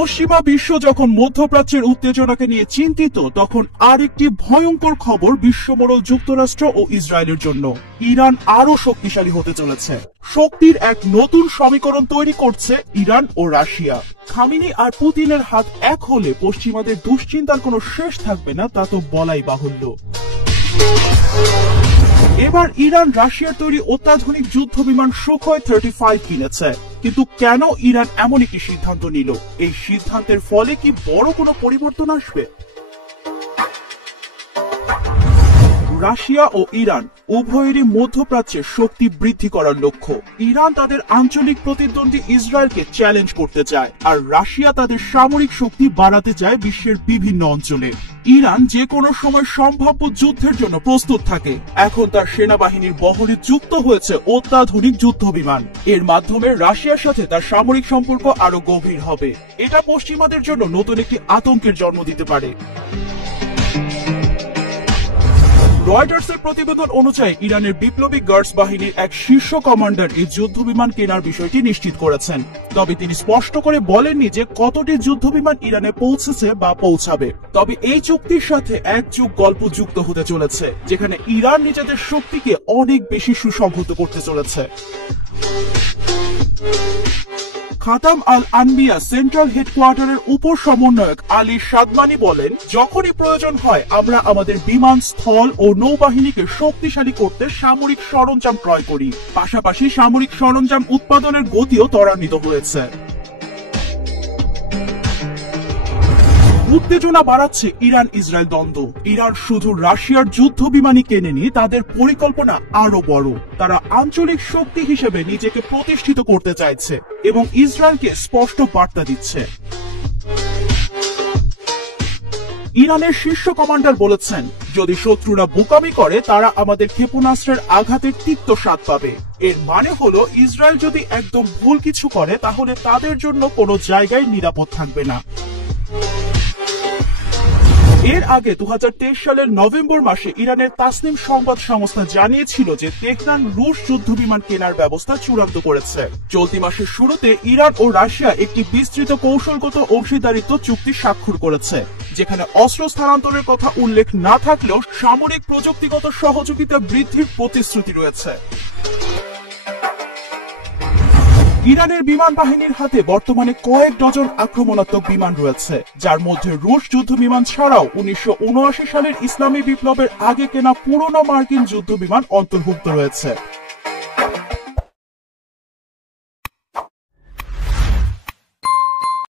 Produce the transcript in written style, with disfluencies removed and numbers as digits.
পশ্চিমা বিশ্ব যখন মধ্যপ্রাচ্যের উত্তেজনাকে নিয়ে চিন্তিত, তখন আরেকটি ভয়ঙ্কর খবর বিশ্বমোড়ল যুক্তরাষ্ট্র ও ইসরায়েলের জন্য। ইরান আরো শক্তিশালী হতে চলেছে। শক্তির এক নতুন সমীকরণ তৈরি করছে ইরান ও রাশিয়া। খামেনি আর পুতিনের হাত এক হলে পশ্চিমাদের দুশ্চিন্তার কোনো শেষ থাকবে না, তা তো বলাই বাহুল্য। এবার ইরান রাশিয়ার তৈরি অত্যাধুনিক যুদ্ধ বিমান সুখয় 35 কিনেছে। কিন্তু কেন ইরান এমন একটি সিদ্ধান্ত নিল? এই সিদ্ধান্তের ফলে কি বড় কোনো পরিবর্তন আসবে? রাশিয়া ও ইরান উভয়েরই মধ্যপ্রাচ্যের শক্তি বৃদ্ধি করার লক্ষ্য। ইরান তাদের আঞ্চলিক প্রতিদ্বন্দ্বী ইসরায়েলকে চ্যালেঞ্জ করতে চায়, আর রাশিয়া তাদের সামরিক শক্তি বাড়াতে চায় বিশ্বের বিভিন্ন অঞ্চলে। ইরান যে কোনো সময় সম্ভাব্য যুদ্ধের জন্য প্রস্তুত থাকে। এখন তার সেনাবাহিনীর বহরে যুক্ত হয়েছে অত্যাধুনিক যুদ্ধ বিমান। এর মাধ্যমে রাশিয়ার সাথে তার সামরিক সম্পর্ক আরো গভীর হবে। এটা পশ্চিমাদের জন্য নতুন একটি আতঙ্কের জন্ম দিতে পারে। রয়টার্সের প্রতিবেদন অনুযায়ী ইরানের বিপ্লবী গার্ডস বাহিনীর এক শীর্ষ কমান্ডার এই যুদ্ধ বিমান কেনার বিষয়টি নিশ্চিত করেছেন। তবে তিনি স্পষ্ট করে বলেননি যে কতটি যুদ্ধ বিমান ইরানে পৌঁছেছে বা পৌঁছাবে। তবে এই চুক্তির সাথে এক যুগ গল্প যুক্ত হতে চলেছে, যেখানে ইরান নিজেদের শক্তিকে অনেক বেশি সুসংহত করতে চলেছে। খাতাম আল আনবিয়া সেন্ট্রাল হেডকোয়ার্টারের উপ সমন্বয়ক আলী সাদমানি বলেন, যখনই প্রয়োজন হয় আমরা আমাদের বিমান, স্থল ও নৌবাহিনীকে শক্তিশালী করতে সামরিক সরঞ্জাম ক্রয় করি। পাশাপাশি সামরিক সরঞ্জাম উৎপাদনের গতিও ত্বরান্বিত হয়েছে। উত্তেজনা বাড়াচ্ছে ইরান ইসরায়েল দ্বন্দ্ব। ইরান শুধু রাশিয়ার যুদ্ধ বিমানই কেনেনি, তাদের পরিকল্পনা আরো বড়। তারা আঞ্চলিক শক্তি হিসেবে নিজেকে প্রতিষ্ঠিত করতে চাইছে এবং ইসরায়েলকে স্পষ্ট বার্তা দিচ্ছে। ইরানের শীর্ষ কমান্ডার বলেছেন, যদি শত্রুরা বোকামি করে তারা আমাদের ক্ষেপণাস্ত্রের আঘাতের তিক্ত স্বাদ পাবে। এর মানে হলো ইসরায়েল যদি একদম ভুল কিছু করে তাহলে তাদের জন্য কোনো জায়গায় নিরাপদ থাকবে না। এর আগে 2023 সালের নভেম্বর মাসে ইরানের তাসনিম সংবাদ সংস্থা জানিয়েছিল যে তেহরান রুশ যুদ্ধ বিমান কেনার ব্যবস্থা চূড়ান্ত করেছে। চলতি মাসের শুরুতে ইরান ও রাশিয়া একটি বিস্তৃত কৌশলগত অংশীদারিত্ব চুক্তি স্বাক্ষর করেছে, যেখানে অস্ত্র স্থানান্তরের কথা উল্লেখ না থাকলেও সামরিক প্রযুক্তিগত সহযোগিতা বৃদ্ধির প্রতিশ্রুতি রয়েছে। ইরানের বিমান বাহিনীর হাতে বর্তমানে কয়েক ডজন আক্রমণাত্মক বিমান রয়েছে, যার মধ্যে রুশ যুদ্ধ বিমান ছাড়াও 1979 সালের ইসলামী বিপ্লবের আগে কেনা পুরনো মার্কিন যুদ্ধ বিমান অন্তর্ভুক্ত রয়েছে।